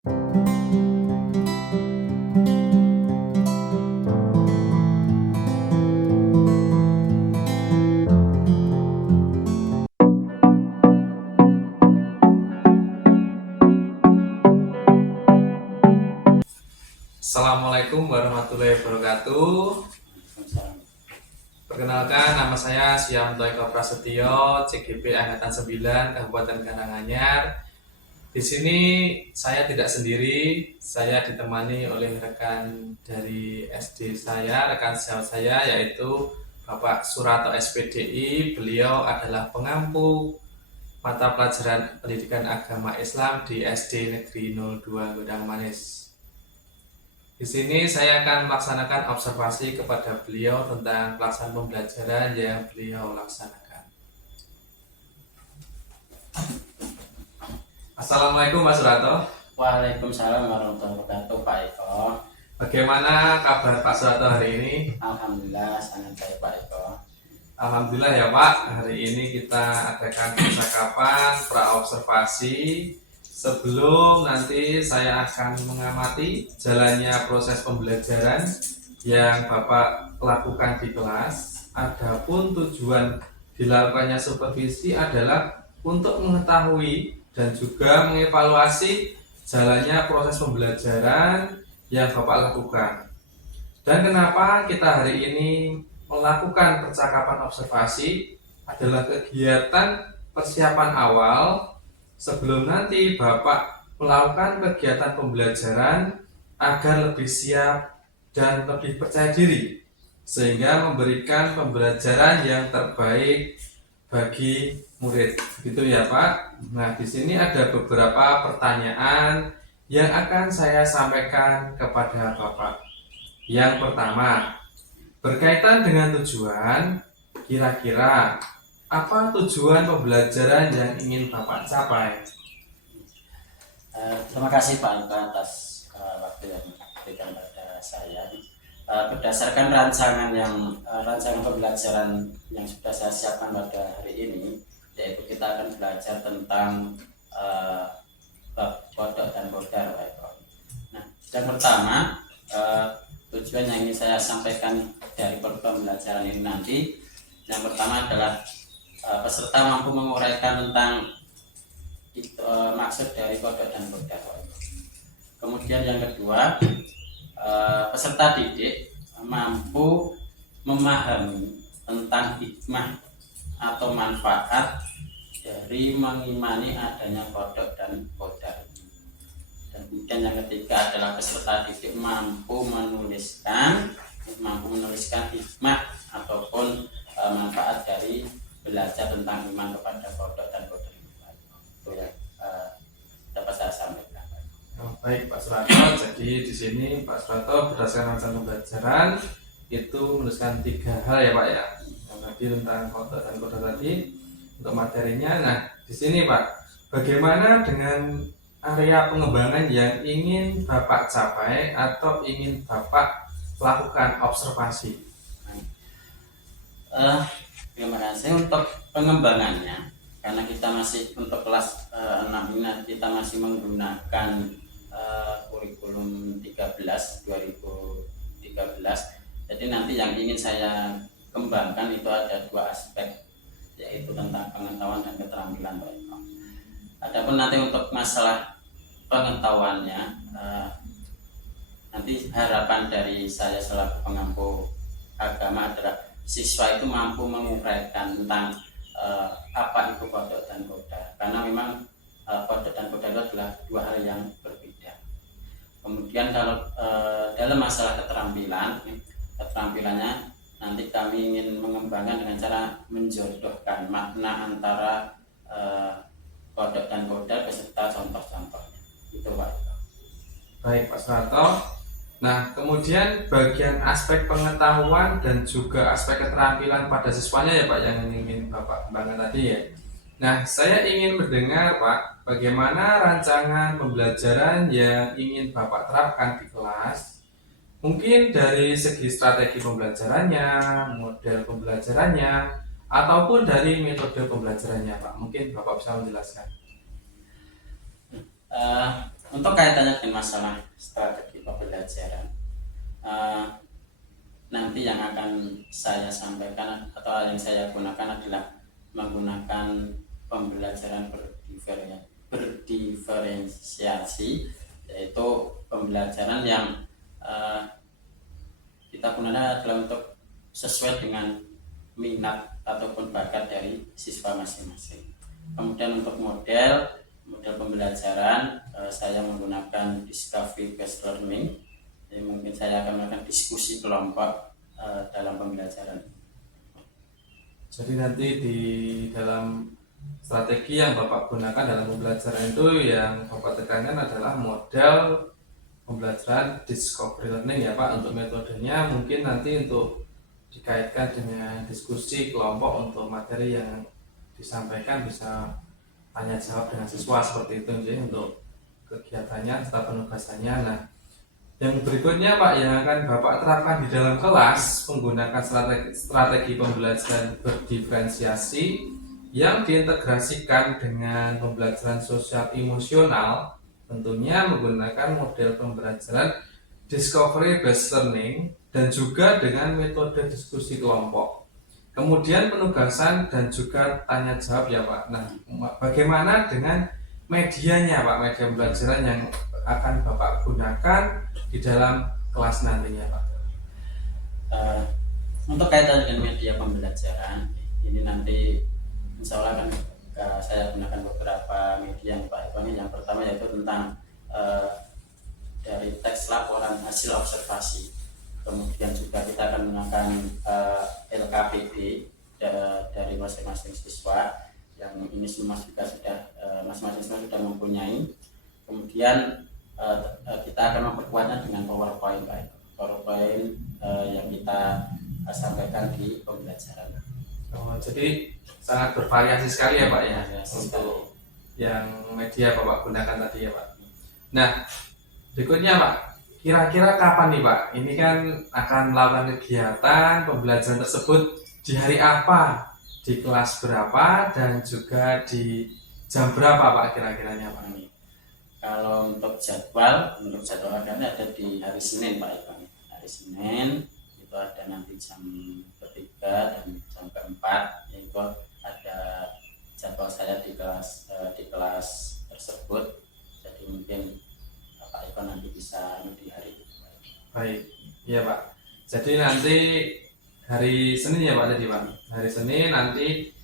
Assalamualaikum warahmatullahi wabarakatuh. Perkenalkan, nama saya Syamto Eko Prasetyo, CGP Angkatan 9, Kabupaten Karanganyar. Di sini saya tidak sendiri, saya ditemani oleh rekan dari SD saya, rekan sejawat saya, yaitu Bapak Surato SPDI. Beliau adalah pengampu mata pelajaran pendidikan agama Islam di SD Negeri 02 Godang Manis. Di sini saya akan melaksanakan observasi kepada beliau tentang pelaksanaan pembelajaran yang beliau laksanakan. Assalamualaikum Mas Surato. Waalaikumsalam warahmatullahi wabarakatuh, Pak Eko. Bagaimana kabar Pak Surato hari ini? Alhamdulillah sangat baik, Pak Eko. Alhamdulillah ya Pak, hari ini kita adakan percakapan pra-observasi sebelum nanti saya akan mengamati jalannya proses pembelajaran yang Bapak lakukan di kelas. Adapun tujuan dilakukannya supervisi adalah untuk mengetahui dan juga mengevaluasi jalannya proses pembelajaran yang Bapak lakukan. Dan kenapa kita hari ini melakukan percakapan observasi adalah kegiatan persiapan awal sebelum nanti Bapak melakukan kegiatan pembelajaran agar lebih siap dan lebih percaya diri, sehingga memberikan pembelajaran yang terbaik bagi murid. Gitu ya Pak. Nah, di sini ada beberapa pertanyaan yang akan saya sampaikan kepada Bapak. Yang pertama, berkaitan dengan tujuan, kira-kira apa tujuan pembelajaran yang ingin Bapak capai? Terima kasih Pak Eko atas waktu yang diberikan pada saya. Berdasarkan rancangan pembelajaran yang sudah saya siapkan pada hari ini, yaitu kita akan belajar tentang bab kodok dan kodar, Pak Eko. Nah, yang pertama, tujuan yang ingin saya sampaikan dari pembelajaran ini nanti, yang pertama adalah peserta mampu menguraikan tentang maksud dari kodok dan kodar. Kemudian yang kedua, peserta didik mampu memahami tentang hikmah atau manfaat dari mengimani adanya kodok dan kodar. Dan kemudian yang ketiga adalah peserta didik mampu menuliskan hikmah ataupun manfaat dari belajar tentang iman kepada kodok dan kodar. Itu yang dapat saya sampaikan. Baik Pak Surato, jadi di sini Pak Surato berdasarkan rancangan pembelajaran itu menuliskan 3 hal ya Pak ya. Yang tadi tentang kodok dan kodar tadi untuk materinya. Nah, di sini Pak, bagaimana dengan area pengembangan yang ingin Bapak capai atau ingin Bapak lakukan observasi? Terima kasih untuk pengembangannya, karena kita masih untuk kelas 6 ini kita masih menggunakan kurikulum 2013. Jadi nanti yang ingin saya kembangkan itu ada 2 aspek, yaitu tentang pengetahuan dan keterampilan, Pak Eko. Adapun nanti untuk masalah pengetahuannya, nanti harapan dari saya selaku pengampu agama adalah siswa itu mampu menguraikan tentang apa itu kodok dan kodar, karena memang kodok dan kodar itu adalah 2 hal yang berbeda. Kemudian kalau dalam masalah keterampilannya nanti kami ingin mengembangkan dengan cara menjodohkan makna antara kodok dan kodar beserta contoh-contohnya. Itu Pak. Baik Pak Surato. Nah, kemudian bagian aspek pengetahuan dan juga aspek keterampilan pada siswanya ya Pak yang ingin Bapak kembangkan tadi ya. Nah, saya ingin mendengar Pak, bagaimana rancangan pembelajaran yang ingin Bapak terapkan di kelas. Mungkin dari segi strategi pembelajarannya, model pembelajarannya, ataupun dari metode pembelajarannya Pak. Mungkin Bapak bisa menjelaskan. Untuk kaitannya dengan masalah strategi pembelajaran, eh, nanti yang akan saya sampaikan atau yang saya gunakan adalah menggunakan pembelajaran berdiferensiasi, yaitu pembelajaran yang eh, kita gunakan adalah untuk sesuai dengan minat ataupun bakat dari siswa masing-masing. Kemudian untuk model pembelajaran, saya menggunakan discovery based learning. Jadi mungkin saya akan melakukan diskusi kelompok dalam pembelajaran. Jadi nanti di dalam strategi yang Bapak gunakan dalam pembelajaran itu yang Bapak tekankan adalah model pembelajaran discovery learning ya Pak. Untuk metodenya mungkin nanti untuk dikaitkan dengan diskusi kelompok untuk materi yang disampaikan bisa tanya jawab dengan siswa seperti itu. Jadi untuk kegiatannya serta penugasannya. Nah, yang berikutnya Pak yang akan Bapak terapkan di dalam kelas menggunakan strategi pembelajaran berdiferensiasi yang diintegrasikan dengan pembelajaran sosial emosional, tentunya menggunakan model pembelajaran discovery based learning dan juga dengan metode diskusi kelompok. Kemudian penugasan dan juga tanya jawab ya Pak. Nah, bagaimana dengan medianya Pak, media pembelajaran yang akan Bapak gunakan di dalam kelas nantinya Pak? Untuk kaitan dengan media pembelajaran, ini nanti insya Allah akan saya gunakan beberapa media Pak Eko. Yang pertama yaitu tentang dari teks laporan hasil observasi. Kemudian juga kita akan menggunakan LKPD dari masing-masing siswa, yang ini semua juga sudah masing-masing siswa sudah mempunyai. Kemudian kita akan memperkuatnya dengan PowerPoint yang kita sampaikan di pembelajaran. Oh, jadi sangat bervariasi sekali ya Pak ya, untuk yang media Bapak gunakan tadi ya Pak. Nah, berikutnya Pak, kira-kira kapan nih Pak? Ini kan akan melakukan kegiatan pembelajaran tersebut di hari apa, di kelas berapa, dan juga di jam berapa Pak kira-kiranya Pak? Kalau untuk jadwal akannya ada di hari Senin Pak Ivan. Hari Senin itu ada nanti jam ketiga dan jam keempat, yaitu ada jadwal saya di kelas tersebut. Jadi mungkin Pak Ivan nanti bisa di hari itu. Baik, iya Pak. Jadi nanti hari Senin ya Pak tadi Pak. Hari Senin nanti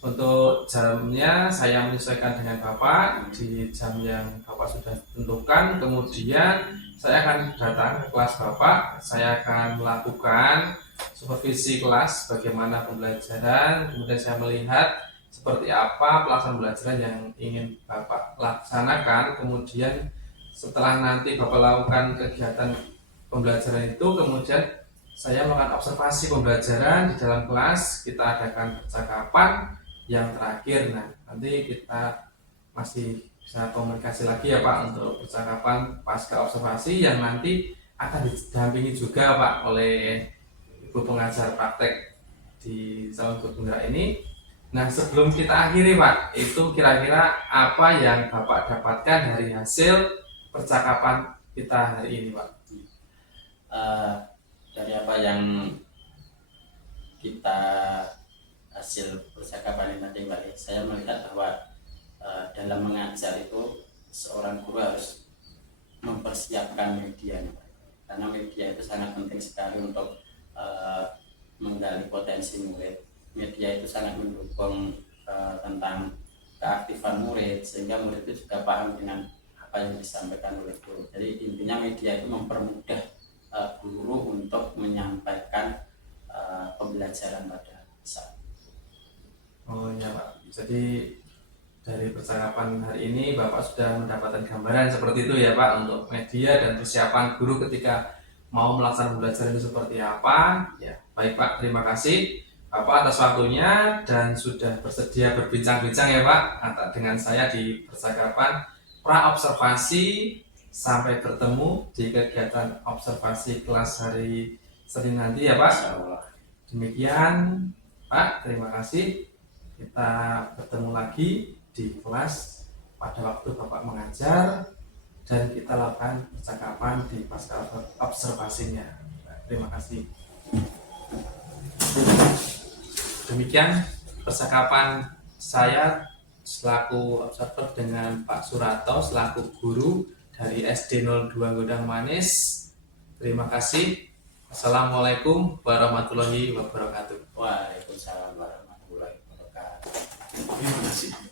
untuk jamnya saya menyesuaikan dengan Bapak di jam yang Bapak sudah tentukan. Kemudian saya akan datang ke kelas Bapak. Saya akan melakukan supervisi kelas bagaimana pembelajaran. Kemudian saya melihat seperti apa pelaksanaan pembelajaran yang ingin Bapak laksanakan. Kemudian setelah nanti Bapak lakukan kegiatan pembelajaran itu, kemudian saya melakukan observasi pembelajaran di dalam kelas. Kita adakan percakapan yang terakhir. Nah, nanti kita masih bisa komunikasi lagi ya Pak untuk percakapan pasca observasi yang nanti akan didampingi juga Pak oleh Ibu pengajar praktek di Salon Penggerak ini. Nah, sebelum kita akhiri Pak, itu kira-kira apa yang Bapak dapatkan dari hasil percakapan kita hari ini Pak? Dari apa yang kita hasil percakapan ini nanti Mbak, saya melihat bahwa dalam mengajar itu seorang guru harus mempersiapkan media, karena media itu sangat penting sekali untuk menggali potensi murid. Media itu sangat mendukung tentang keaktifan murid, sehingga murid itu juga paham dengan apa yang disampaikan oleh guru. Jadi intinya media itu mempermudah guru untuk menyampaikan pembelajaran pada saat. Oh iya Pak, jadi dari percakapan hari ini Bapak sudah mendapatkan gambaran seperti itu ya Pak untuk media dan persiapan guru ketika mau melaksanakan pembelajaran itu seperti apa. Ya, baik Pak, terima kasih Bapak atas waktunya dan sudah bersedia berbincang-bincang ya Pak dengan saya di percakapan pra-observasi. Sampai bertemu di kegiatan observasi kelas hari Senin nanti ya Pak. Demikian Pak, terima kasih. Kita bertemu lagi di kelas pada waktu Bapak mengajar dan kita lakukan percakapan di pasca observasinya. Terima kasih. Demikian percakapan saya selaku observer dengan Pak Surato selaku guru dari SD 02 Godang Manis. Terima kasih. Assalamualaikum warahmatullahi wabarakatuh. Waalaikumsalam warahmatullahi wabarakatuh. Terima kasih.